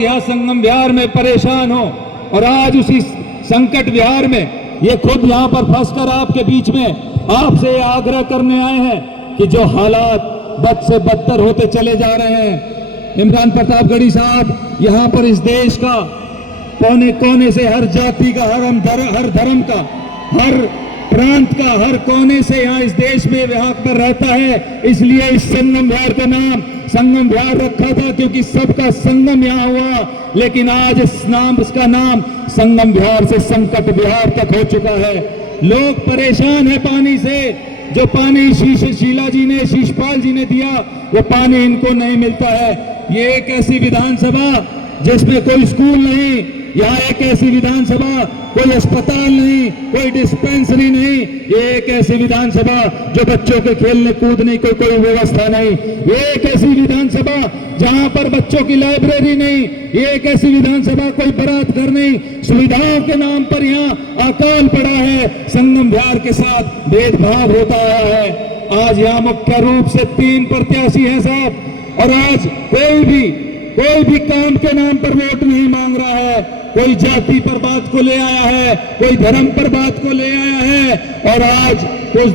यहाँ संगम विहार में परेशान हो और आज उसी संकट विहार में ये खुद यहाँ पर फंसकर आपके बीच में आपसे आग्रह करने आए हैं कि जो हालात बद से बदतर होते चले जा रहे हैं। इमरान प्रतापगढ़ी साहब यहाँ पर इस देश का कोने कोने से हर जाति का हर धर्म का हर प्रांत का हर कोने से यहाँ इस देश में यहाँ पर रहता है, इसलिए इस संगम विहार का नाम संगम विहार रखा था क्योंकि सबका संगम यहाँ हुआ। लेकिन आज इसका नाम संगम विहार से संकट विहार तक हो चुका है। लोग परेशान है पानी से। जो पानी शीशपाल जी ने दिया वो पानी इनको नहीं मिलता है। ये एक ऐसी विधानसभा जिसमें कोई स्कूल नहीं, यहाँ एक ऐसी विधानसभा कोई अस्पताल नहीं, कोई डिस्पेंसरी नहीं, ये एक ऐसी विधानसभा जो बच्चों के खेलने कूदने की कोई व्यवस्था नहीं, ये एक ऐसी विधानसभा जहां पर बच्चों की लाइब्रेरी नहीं, ये एक ऐसी विधानसभा कोई बारात घर नहीं। सुविधाओं के नाम पर यहाँ अकाल पड़ा है। संगम विहार के साथ भेदभाव होता आया है। आज यहाँ मुख्य रूप से 3 प्रत्याशी हैं साहब, और आज कोई भी काम के नाम पर वोट नहीं मांग रहा है। कोई जाति पर बात को ले आया है, कोई धर्म पर बात को ले आया है। और आज कुछ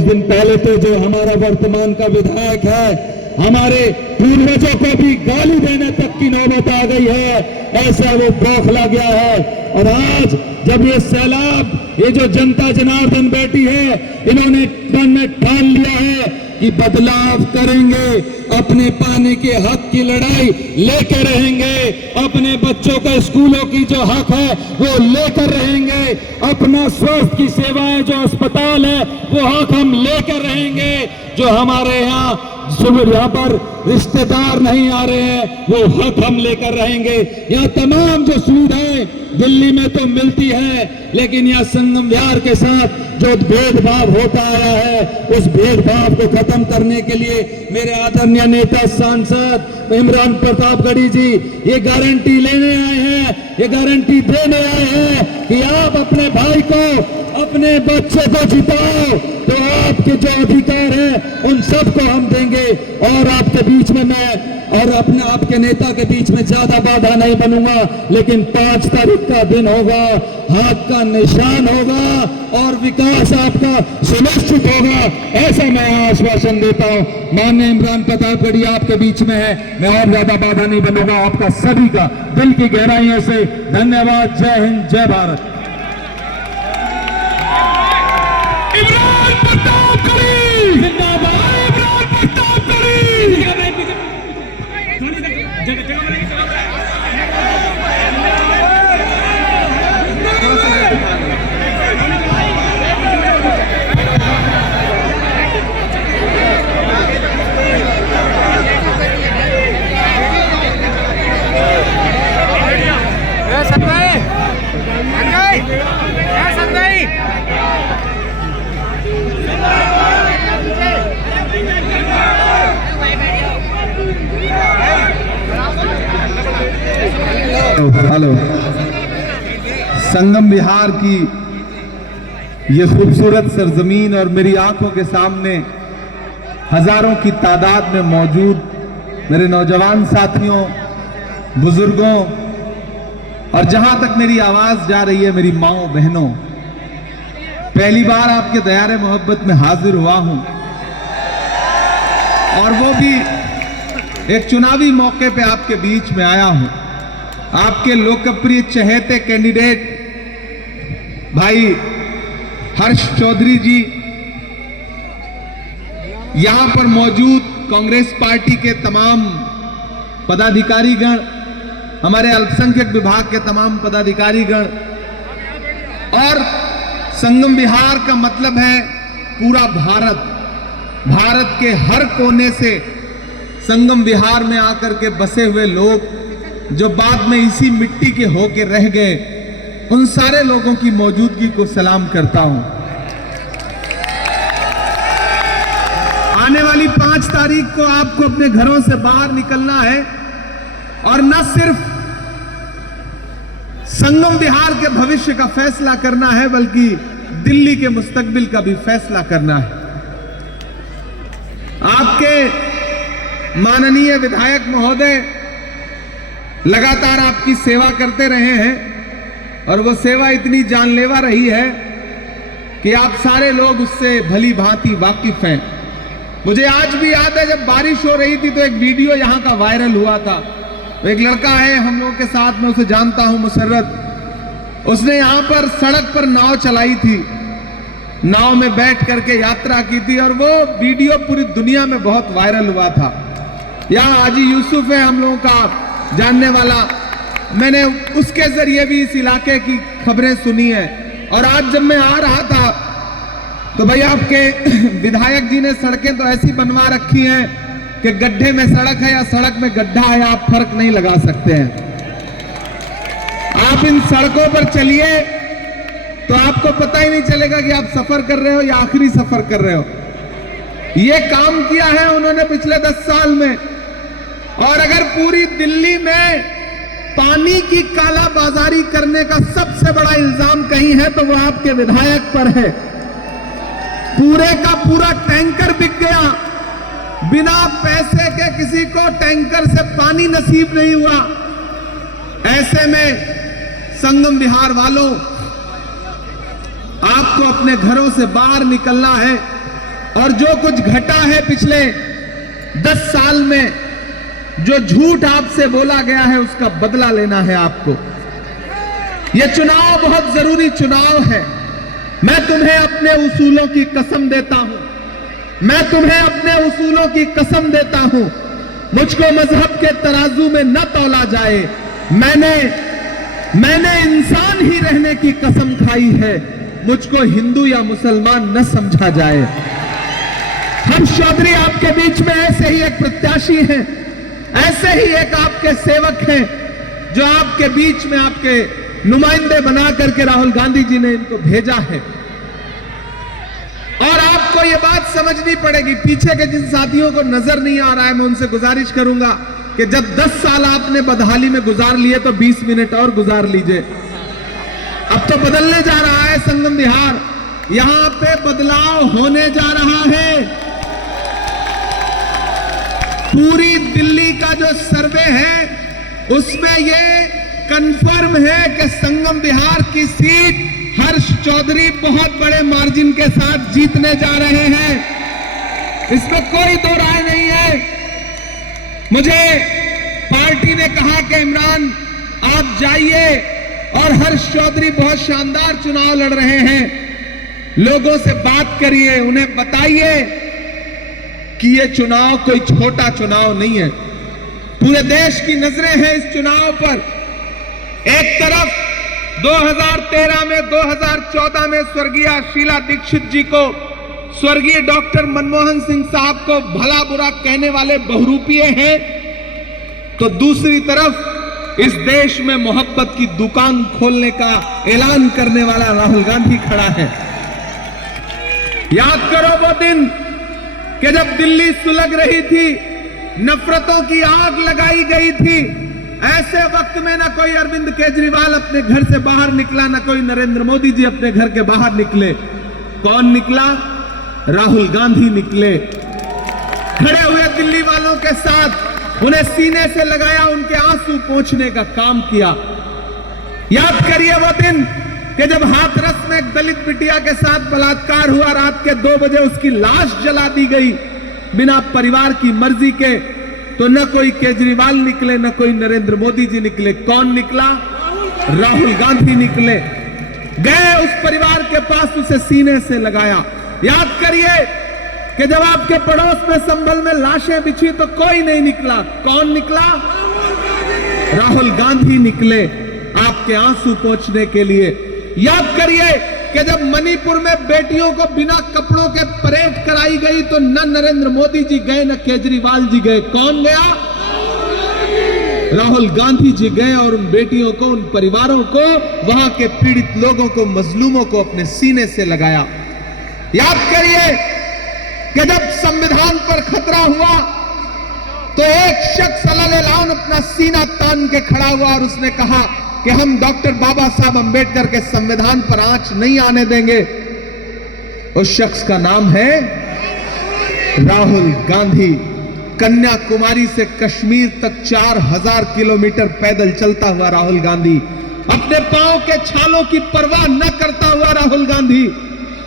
दिन पहले तो जो हमारा वर्तमान का विधायक है, हमारे पूर्वजों को भी गाली देने तक की नौबत आ गई है, ऐसा वो बौखला गया है। और आज जब ये सैलाब, ये जो जनता जनार्दन बैठी है, इन्होंने मन में ठान लिया है कि बदलाव करेंगे, अपने पानी के हक की लड़ाई लेकर रहेंगे, अपने बच्चों का स्कूलों की जो हक है वो लेकर रहेंगे, अपना स्वास्थ्य की सेवाएं जो अस्पताल है वो हक हम लेकर रहेंगे। जो हमारे यहाँ पर रिश्तेदार नहीं आ रहे हैं वो हक हम लेकर रहेंगे। यहाँ तमाम जो सुविधाएं दिल्ली में तो मिलती है, लेकिन यहाँ संगम विहार के साथ जो भेदभाव होता आया है, उस भेदभाव को खत्म करने के लिए मेरे आदरणीय नेता सांसद इमरान प्रतापगढ़ी जी ये गारंटी लेने आए हैं, ये गारंटी देने आए हैं कि आप अपने भाई को, अपने बच्चे को जिताओ तो आपके जो अधिकार है उन सबको हम देंगे। और आपके बीच में मैं और अपने आपके नेता के बीच में ज्यादा बाधा नहीं बनूंगा, लेकिन 5 तारीख का दिन होगा, हाथ का निशान होगा और विकास आपका सुनिश्चित होगा, ऐसा मैं आश्वासन देता हूं। माननीय इमरान प्रतापगढ़ी आपके बीच में है, मैं और ज्यादा बाधा नहीं बनूंगा। आपका सभी का दिल की गहराइयों से धन्यवाद। जय हिंद, जय भारत। इमरान प्रतापगढ़ी जिंदाबाद, इमरान प्रतापगढ़ी। हेलो, संगम विहार की ये खूबसूरत सरजमीन और मेरी आंखों के सामने हजारों की तादाद में मौजूद मेरे नौजवान साथियों, बुजुर्गों और जहां तक मेरी आवाज जा रही है मेरी माओ बहनों, पहली बार आपके दयारे मोहब्बत में हाजिर हुआ हूं, और वो भी एक चुनावी मौके पे आपके बीच में आया हूं। आपके लोकप्रिय चहेते कैंडिडेट भाई हर्ष चौधरी जी, यहां पर मौजूद कांग्रेस पार्टी के तमाम पदाधिकारीगण, हमारे अल्पसंख्यक विभाग के तमाम पदाधिकारीगण, और संगम विहार का मतलब है पूरा भारत के हर कोने से संगम विहार में आकर के बसे हुए लोग जो बाद में इसी मिट्टी के होके रह गए, उन सारे लोगों की मौजूदगी को सलाम करता हूं। आने वाली 5 तारीख को आपको अपने घरों से बाहर निकलना है और न सिर्फ संगम विहार के भविष्य का फैसला करना है, बल्कि दिल्ली के मुस्तकबिल का भी फैसला करना है। आपके माननीय विधायक महोदय लगातार आपकी सेवा करते रहे हैं और वो सेवा इतनी जानलेवा रही है कि आप सारे लोग उससे भली भांति वाकिफ हैं। मुझे आज भी याद है जब बारिश हो रही थी तो एक वीडियो यहाँ का वायरल हुआ था। एक लड़का है हम लोगों के साथ, मैं उसे जानता हूं, मुसर्रत। उसने यहाँ पर सड़क पर नाव चलाई थी, नाव में बैठ करके यात्रा की थी और वो वीडियो पूरी दुनिया में बहुत वायरल हुआ था। यहाँ हाजी यूसुफ है हम लोगों का जानने वाला, मैंने उसके जरिए भी इस इलाके की खबरें सुनी है। और आज जब मैं आ रहा था तो भाई आपके विधायक जी ने सड़कें तो ऐसी बनवा रखी हैं कि गड्ढे में सड़क है या सड़क में गड्ढा है आप फर्क नहीं लगा सकते हैं। आप इन सड़कों पर चलिए तो आपको पता ही नहीं चलेगा कि आप सफर कर रहे हो या आखिरी सफर कर रहे हो। ये काम किया है उन्होंने पिछले 10 साल में। और अगर पूरी दिल्ली में पानी की कालाबाजारी करने का सबसे बड़ा इल्जाम कहीं है तो वो आपके विधायक पर है। पूरे का पूरा टैंकर बिक गया, बिना पैसे के किसी को टैंकर से पानी नसीब नहीं हुआ। ऐसे में संगम विहार वालों, आपको अपने घरों से बाहर निकलना है और जो कुछ घटा है पिछले 10 साल में, जो झूठ आपसे बोला गया है उसका बदला लेना है आपको। यह चुनाव बहुत जरूरी चुनाव है। मैं तुम्हें अपने उसूलों की कसम देता हूं, मैं तुम्हें अपने उसूलों की कसम देता हूं। मुझको मजहब के तराजू में न तौला जाए, मैंने इंसान ही रहने की कसम खाई है। मुझको हिंदू या मुसलमान न समझा जाए। हर्ष चौधरी आपके बीच में ऐसे ही एक प्रत्याशी हैं, ऐसे ही एक आपके सेवक हैं जो आपके बीच में आपके नुमाइंदे बना करके राहुल गांधी जी ने इनको भेजा है। और आपको यह बात समझनी पड़ेगी, पीछे के जिन साथियों को नजर नहीं आ रहा है मैं उनसे गुजारिश करूंगा कि जब 10 साल आपने बदहाली में गुजार लिए तो 20 मिनट और गुजार लीजिए। अब तो बदलने जा रहा है संगम विहार, यहां पे बदलाव होने जा रहा है। पूरी दिल्ली का जो सर्वे है उसमें यह कंफर्म है कि संगम विहार की सीट हर्ष चौधरी बहुत बड़े मार्जिन के साथ जीतने जा रहे हैं, इसमें कोई दो राय नहीं है। मुझे पार्टी ने कहा कि इमरान आप जाइए और हर्ष चौधरी बहुत शानदार चुनाव लड़ रहे हैं, लोगों से बात करिए, उन्हें बताइए कि यह चुनाव कोई छोटा चुनाव नहीं है। पूरे देश की नजरें हैं इस चुनाव पर। एक तरफ 2013 में 2014 में स्वर्गीय शीला दीक्षित जी को, स्वर्गीय डॉक्टर मनमोहन सिंह साहब को भला बुरा कहने वाले बहुरूपिये हैं, तो दूसरी तरफ इस देश में मोहब्बत की दुकान खोलने का ऐलान करने वाला राहुल गांधी खड़ा है। याद करो वो दिन कि जब दिल्ली सुलग रही थी, नफरतों की आग लगाई गई थी, ऐसे वक्त में ना कोई अरविंद केजरीवाल अपने घर से बाहर निकला, ना कोई नरेंद्र मोदी जी अपने घर के बाहर निकले। कौन निकला? राहुल गांधी निकले, खड़े हुए दिल्ली वालों के साथ, उन्हें सीने से लगाया, उनके आंसू पोंछने का काम किया। याद करिए वो दिन कि जब हाथरस में एक दलित बिटिया के साथ बलात्कार हुआ, रात के 2 बजे उसकी लाश जला दी गई बिना परिवार की मर्जी के, तो न कोई केजरीवाल निकले, न कोई नरेंद्र मोदी जी निकले। कौन निकला? राहुल गांधी निकले, गए उस परिवार के पास, उसे सीने से लगाया। याद करिए कि जब आपके पड़ोस में संभल में लाशें बिछी तो कोई नहीं निकला। कौन निकला? राहुल गांधी निकले आपके आंसू पोंछने के लिए। याद करिए कि जब मणिपुर में बेटियों को बिना कपड़ों के परेड कराई गई तो न नरेंद्र मोदी जी गए, न केजरीवाल जी गए। कौन गया? राहुल गांधी जी गए और उन बेटियों को, उन परिवारों को, वहां के पीड़ित लोगों को, मजलूमों को अपने सीने से लगाया। याद करिए कि जब संविधान पर खतरा हुआ तो एक शख्स अलग अपना सीना तान के खड़ा हुआ और उसने कहा कि हम डॉक्टर बाबा साहब अंबेडकर के संविधान पर आंच नहीं आने देंगे। उस शख्स का नाम है राहुल गांधी। कन्याकुमारी से कश्मीर तक 4000 किलोमीटर पैदल चलता हुआ राहुल गांधी, अपने पांव के छालों की परवाह न करता हुआ राहुल गांधी।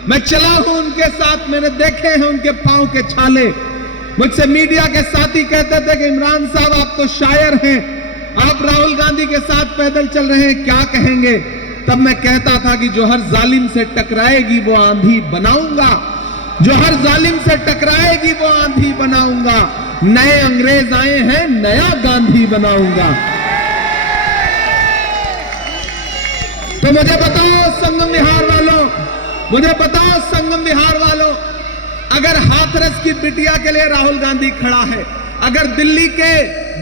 मैं चला हूं उनके साथ, मैंने देखे हैं उनके पांव के छाले। मुझसे मीडिया के साथी कहते थे कि इमरान साहब आप तो शायर हैं, आप राहुल गांधी के साथ पैदल चल रहे हैं, क्या कहेंगे? तब मैं कहता था कि जो हर जालिम से टकराएगी वो आंधी बनाऊंगा, जो हर जालिम से टकराएगी वो आंधी बनाऊंगा। नए अंग्रेज आए हैं, नया गांधी बनाऊंगा। तो मुझे बताओ संगम विहार वालों, मुझे बताओ संगम विहार वालों, अगर हाथरस की बिटिया के लिए राहुल गांधी खड़ा है, अगर दिल्ली के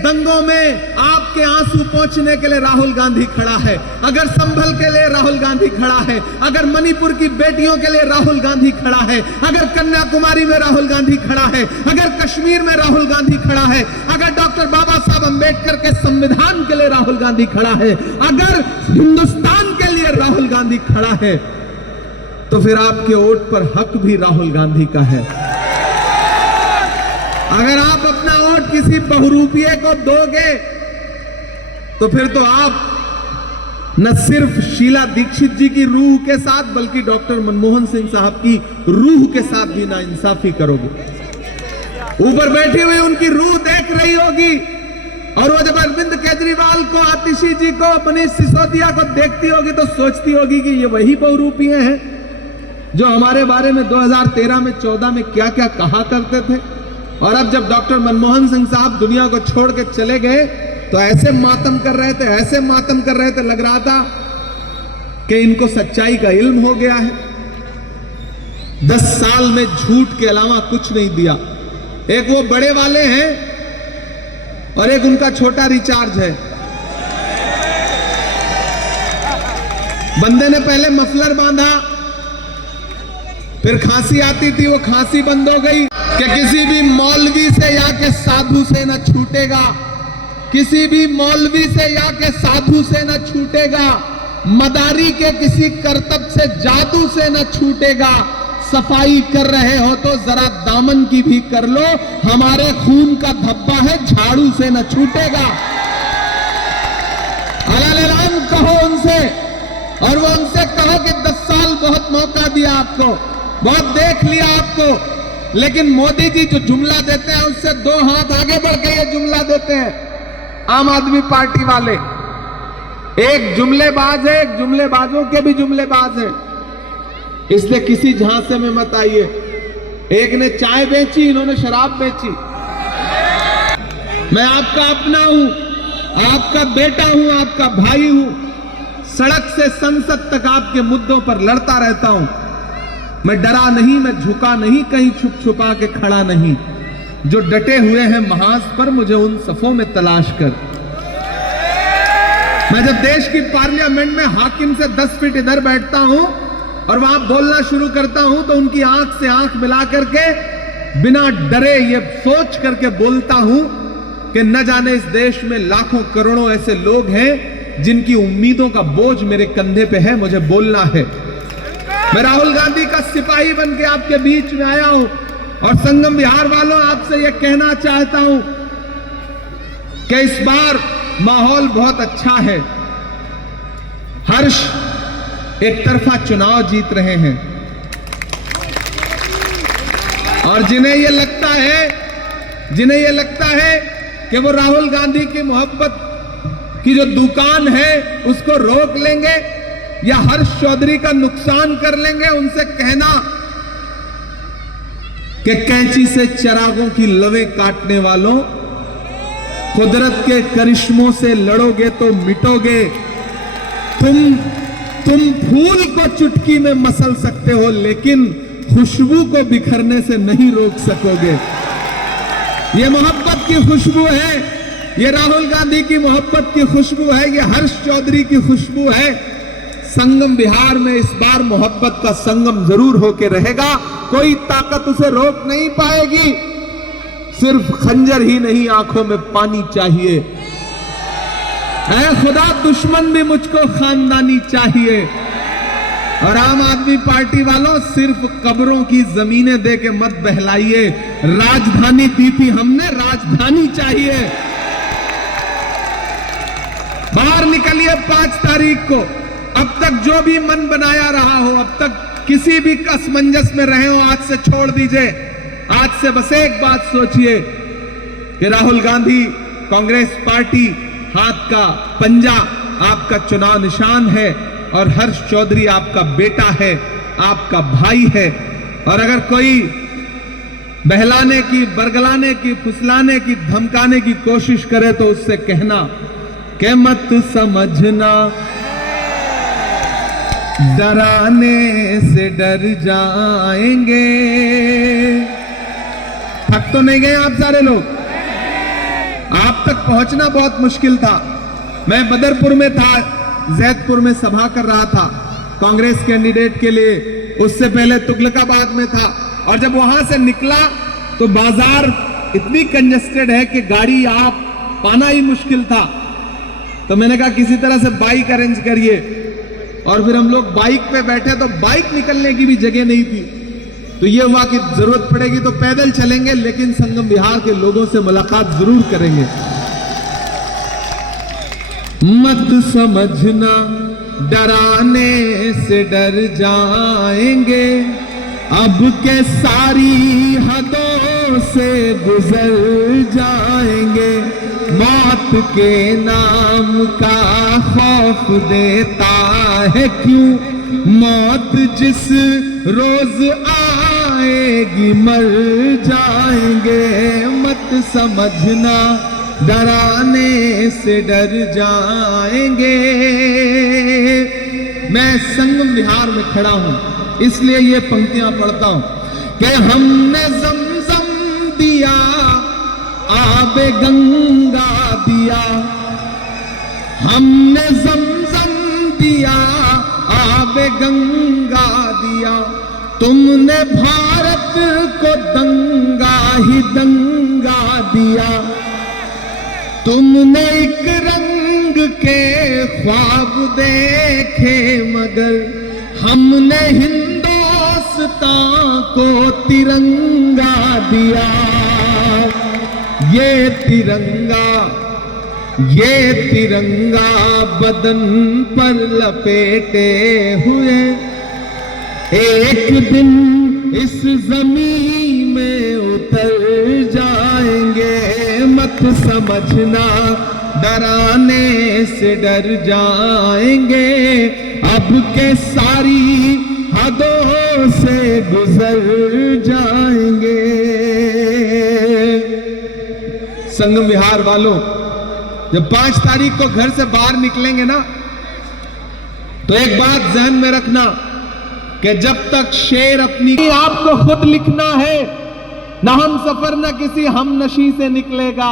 दंगों में आपके आंसू पोंछने के लिए राहुल गांधी खड़ा है, अगर संभल के लिए राहुल गांधी खड़ा है, अगर मणिपुर की बेटियों के लिए राहुल गांधी खड़ा है, अगर कन्याकुमारी में राहुल गांधी खड़ा है, अगर कश्मीर में राहुल गांधी खड़ा है, अगर डॉक्टर बाबा साहब अंबेडकर के संविधान के लिए राहुल गांधी खड़ा है, अगर हिंदुस्तान के लिए राहुल गांधी खड़ा है, तो फिर आपके वोट पर हक भी राहुल गांधी का है। अगर आप अपना वोट किसी बहुरूपिये को दोगे तो फिर तो आप न सिर्फ शीला दीक्षित जी की रूह के साथ बल्कि डॉक्टर मनमोहन सिंह साहब की रूह के साथ भी नाइंसाफी करोगे। ऊपर बैठी हुई उनकी रूह देख रही होगी, और वो जब अरविंद केजरीवाल को, आतिशी जी को, मनीष सिसोदिया को देखती होगी तो सोचती होगी कि ये वही बहुरूपिये हैं जो हमारे बारे में 2013 में 14 में क्या क्या कहा करते थे। और अब जब डॉक्टर मनमोहन सिंह साहब दुनिया को छोड़ के चले गए तो ऐसे मातम कर रहे थे, ऐसे मातम कर रहे थे, लग रहा था कि इनको सच्चाई का इल्म हो गया है। 10 साल में झूठ के अलावा कुछ नहीं दिया। एक वो बड़े वाले हैं और एक उनका छोटा रिचार्ज है। बंदे ने पहले मफलर बांधा, फिर खांसी आती थी, वो खांसी बंद हो गई कि किसी भी मौलवी से या के साधु से न छूटेगा, किसी भी मौलवी से या के साधु से न छूटेगा, मदारी के किसी करतब से, जादू से न छूटेगा। सफाई कर रहे हो तो जरा दामन की भी कर लो, हमारे खून का धब्बा है, झाड़ू से न छूटेगा। अलालेलाम कहो उनसे, और वो उनसे कहो कि 10 साल बहुत मौका दिया आपको, बहुत देख लिया आपको, लेकिन मोदी जी जो जुमला देते हैं उससे 2 हाथ आगे बढ़ के ये जुमला देते हैं। आम आदमी पार्टी वाले एक जुमलेबाज है, एक जुमलेबाजों के भी जुमलेबाज हैं, इसलिए किसी झांसे में मत आइए। एक ने चाय बेची, इन्होंने शराब बेची। मैं आपका अपना हूं, आपका बेटा हूं, आपका भाई हूं। सड़क से संसद तक आपके मुद्दों पर लड़ता रहता हूं। मैं डरा नहीं, मैं झुका नहीं, कहीं छुप छुपा के खड़ा नहीं। जो डटे हुए हैं महाज पर, मुझे उन सफों में तलाश कर। मैं जब देश की पार्लियामेंट में हाकिम से 10 फीट इधर बैठता हूं और वहां बोलना शुरू करता हूं तो उनकी आंख से आंख मिला करके बिना डरे ये सोच करके बोलता हूं कि न जाने इस देश में लाखों करोड़ों ऐसे लोग हैं जिनकी उम्मीदों का बोझ मेरे कंधे पे है, मुझे बोलना है। मैं राहुल गांधी का सिपाही बन के आपके बीच में आया हूं और संगम विहार वालों, आपसे यह कहना चाहता हूं कि इस बार माहौल बहुत अच्छा है। हर्ष एक तरफा चुनाव जीत रहे हैं और जिन्हें यह लगता है कि वो राहुल गांधी की मोहब्बत की जो दुकान है उसको रोक लेंगे या हर्ष चौधरी का नुकसान कर लेंगे, उनसे कहना कि कैंची से चिरागों की लवें काटने वालों, कुदरत के करिश्मों से लड़ोगे तो मिटोगे। तुम फूल को चुटकी में मसल सकते हो लेकिन खुशबू को बिखरने से नहीं रोक सकोगे। ये मोहब्बत की खुशबू है, ये राहुल गांधी की मोहब्बत की खुशबू है, ये हर्ष चौधरी की खुशबू है। संगम विहार में इस बार मोहब्बत का संगम जरूर होके रहेगा, कोई ताकत उसे रोक नहीं पाएगी। सिर्फ खंजर ही नहीं, आंखों में पानी चाहिए। ऐ खुदा, दुश्मन भी मुझको खानदानी चाहिए। और आम आदमी पार्टी वालों, सिर्फ कब्रों की जमीनें दे के मत बहलाइए, राजधानी दी थी, हमने राजधानी चाहिए। बाहर निकलिए 5 तारीख को। अब तक जो भी मन बनाया रहा हो, अब तक किसी भी असमंजस में रहे हो, आज से छोड़ दीजिए। आज से बस एक बात सोचिए कि राहुल गांधी, कांग्रेस पार्टी, हाथ का पंजा आपका चुनाव निशान है और हर्ष चौधरी आपका बेटा है, आपका भाई है। और अगर कोई बहलाने की, बरगलाने की, फुसलाने की, धमकाने की कोशिश करे तो उससे कहना कि मत समझना, डराने से डर जाएंगे। थक तो नहीं गए आप सारे लोग? आप तक पहुंचना बहुत मुश्किल था। मैं बदरपुर में था, जैदपुर में सभा कर रहा था कांग्रेस कैंडिडेट के लिए। उससे पहले तुगलकाबाद में था, और जब वहां से निकला तो बाजार इतनी कंजेस्टेड है कि गाड़ी आप पाना ही मुश्किल था। तो मैंने कहा किसी तरह से बाइक अरेंज करिए, और फिर हम लोग बाइक पे बैठे तो बाइक निकलने की भी जगह नहीं थी। तो ये हुआ कि जरूरत पड़ेगी तो पैदल चलेंगे, लेकिन संगम विहार के लोगों से मुलाकात जरूर करेंगे। मत समझना, डराने से डर जाएंगे, अब के सारी हदों से गुजर जाएंगे। मौत के नाम का खौफ देता है क्यों, मौत जिस रोज आएगी मर जाएंगे। मत समझना, डराने से डर जाएंगे। मैं संगम विहार में खड़ा हूं, इसलिए ये पंक्तियां पढ़ता हूं कि हमने जमजम दिया, आबे गंगा दिया, हमने जमजम दिया, आबे गंगा दिया। तुमने भारत को दंगा ही दंगा दिया। तुमने एक रंग के ख्वाब देखे, मगर हमने हिंदुस्तान को तिरंगा दिया। ये तिरंगा बदन पर लपेटे हुए एक दिन इस जमीन में उतर जाएंगे। मत समझना, डराने से डर जाएंगे, अब के सारी हदों से गुजर जाएंगे। संगम विहार वालों, जब 5 तारीख को घर से बाहर निकलेंगे ना, तो एक बात ध्यान में रखना कि जब तक शेर अपनी, आपको खुद लिखना है, ना हम सफर न किसी हम नशी से निकलेगा,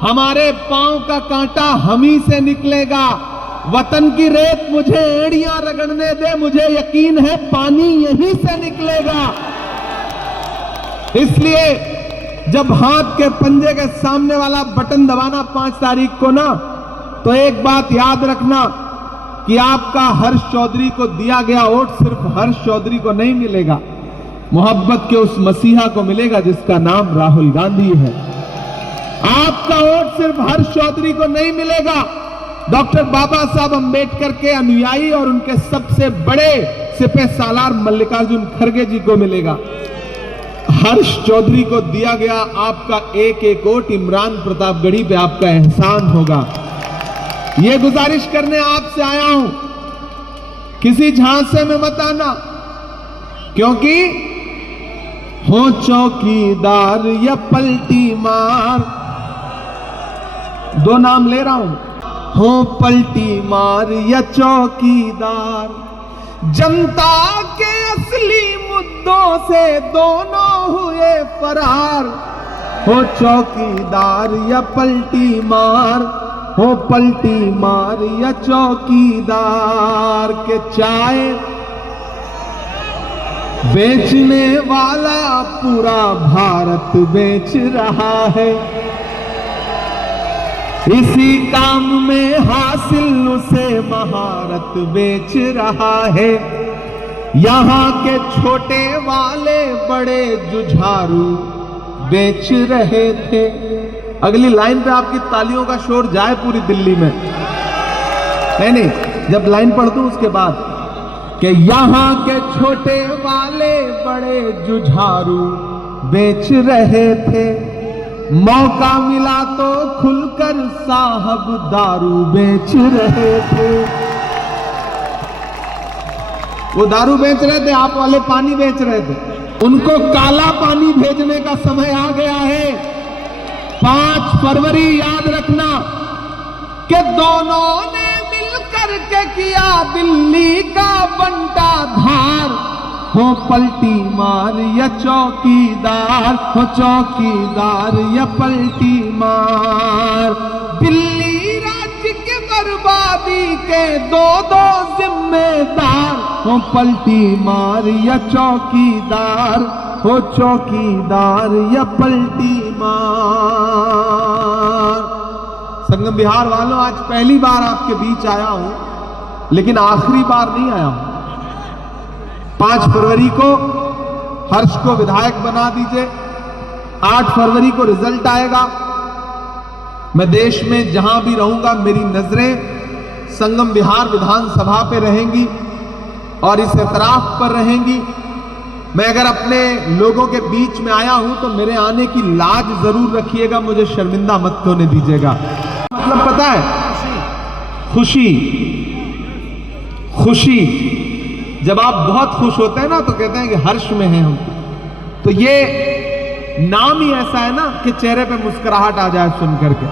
हमारे पांव का कांटा हम ही से निकलेगा। वतन की रेत मुझे एड़ियां रगड़ने दे, मुझे यकीन है पानी यहीं से निकलेगा। इसलिए जब हाथ के पंजे के सामने वाला बटन दबाना 5 तारीख को ना, तो एक बात याद रखना कि आपका हर्ष चौधरी को दिया गया वोट सिर्फ हर्ष चौधरी को नहीं मिलेगा, मोहब्बत के उस मसीहा को मिलेगा जिसका नाम राहुल गांधी है। आपका वोट सिर्फ हर्ष चौधरी को नहीं मिलेगा, डॉक्टर बाबा साहब अंबेडकर के अनुयायी और उनके सबसे बड़े सिपह सालार मल्लिकार्जुन खड़गे जी को मिलेगा। हर्ष चौधरी को दिया गया आपका एक एक वोट इमरान प्रतापगढ़ी पे आपका एहसान होगा। ये गुजारिश करने आपसे आया हूं, किसी झांसे में मत आना, क्योंकि हो चौकीदार या पलटी मार, 2 नाम ले रहा हूं, हो पलटी मार या चौकीदार, जनता के असली मुद्दों से दोनों हुए फरार। हो चौकीदार या पलटी मार, हो पलटी मार या चौकीदार के चाय बेचने वाला पूरा भारत बेच रहा है। इसी काम में हासिल उसे महारत बेच रहा है। यहाँ के छोटे वाले बड़े जुझारू बेच रहे थे। अगली लाइन पे आपकी तालियों का शोर जाए पूरी दिल्ली में। नहीं, जब लाइन पढ़ दूं उसके बाद कि यहां के छोटे वाले बड़े जुझारू बेच रहे थे, मौका मिला तो खुलकर साहब दारू बेच रहे थे। वो दारू बेच रहे थे, आप वाले पानी बेच रहे थे। उनको काला पानी भेजने का समय आ गया है। 5 फरवरी याद रखना कि दोनों ने मिलकर के किया दिल्ली का बंटा धार। हो पलटी मार या चौकीदार, हो चौकीदार या पलटी मार। दिल्ली राज्य की बर्बादी के 2 जिम्मेदार। हो पलटी मार या चौकीदार, हो चौकीदार या पलटी मार। संगम विहार वालों, आज पहली बार आपके बीच आया हूं, लेकिन आखिरी बार नहीं आया हूं। 5 फरवरी को हर्ष को विधायक बना दीजिए। 8 फरवरी को रिजल्ट आएगा। मैं देश में जहां भी रहूंगा, मेरी नजरें संगम विहार विधानसभा पे रहेंगी और इस एतराफ पर रहेंगी। मैं अगर अपने लोगों के बीच में आया हूं तो मेरे आने की लाज जरूर रखिएगा, मुझे शर्मिंदा मत होने दीजिएगा। मतलब पता है, खुशी खुशी जब आप बहुत खुश होते हैं ना तो कहते हैं कि हर्ष में हैं हम। तो ये नाम ही ऐसा है ना कि चेहरे पे मुस्कुराहट आ जाए सुन करके।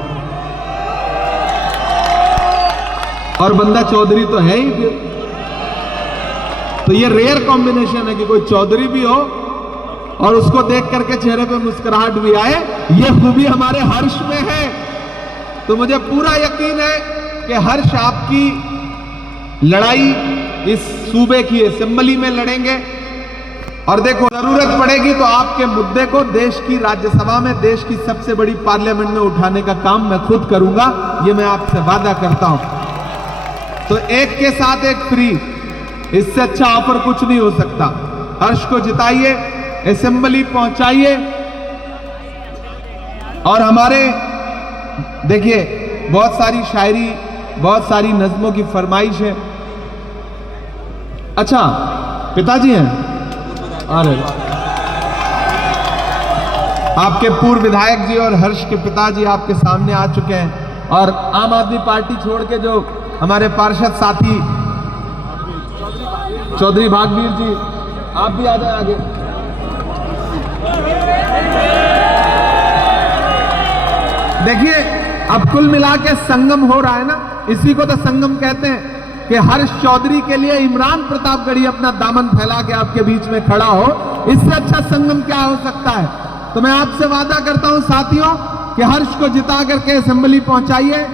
और बंदा चौधरी तो है ही फिर। तो ये रेयर कॉम्बिनेशन है कि कोई चौधरी भी हो और उसको देख करके चेहरे पे मुस्कुराहट भी आए। ये खूबी हमारे हर्ष में है। तो मुझे पूरा यकीन है कि हर्ष आपकी लड़ाई इस सूबे की असेंबली में लड़ेंगे। और देखो, जरूरत पड़ेगी तो आपके मुद्दे को देश की राज्यसभा में, देश की सबसे बड़ी पार्लियामेंट में उठाने का काम मैं खुद करूंगा। ये मैं आपसे वादा करता हूं। तो एक के साथ एक फ्री, इससे अच्छा ऑफर कुछ नहीं हो सकता। हर्ष को जिताइए, असेंबली पहुंचाइए। और हमारे देखिए, बहुत सारी शायरी, बहुत सारी नज्मों की फरमाइश है। अच्छा, पिताजी हैं? अरे, आपके पूर्व विधायक जी और हर्ष के पिताजी आपके सामने आ चुके हैं। और आम आदमी पार्टी छोड़ के जो हमारे पार्षद साथी चौधरी भागवीर जी, आप भी आ जाए आगे। देखिए, अब कुल मिला के संगम हो रहा है ना, इसी को तो संगम कहते हैं कि हर्ष चौधरी के लिए इमरान प्रतापगढ़ी अपना दामन फैला के आपके बीच में खड़ा हो। इससे अच्छा संगम क्या हो सकता है। तो मैं आपसे वादा करता हूं साथियों कि हर्ष को जिता करके असेंबली पहुंचाइए।